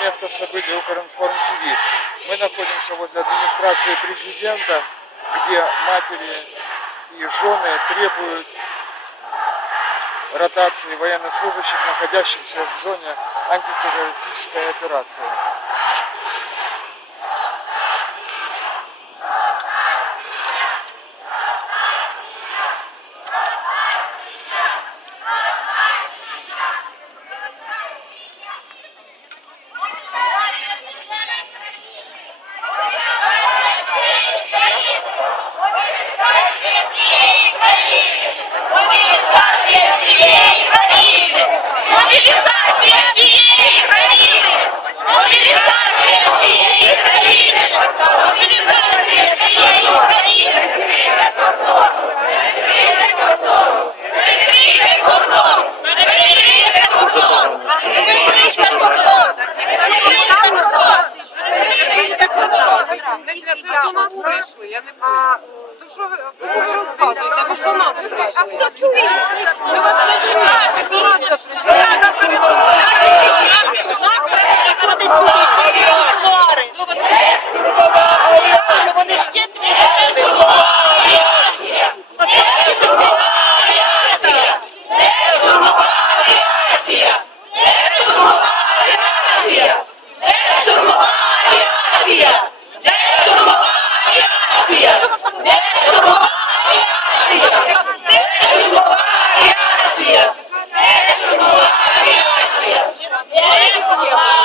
места событий Укринформ ТВ. Мы находимся возле администрации президента, где матери и жены требуют ротации военнослужащих, находящихся в зоне антитеррористической операции. я не а, то що ви, ви розказуєте? Ви що нас? А хто чує? Ви вас не чуєте? А, Россия! Вечно была Россия! Вечно была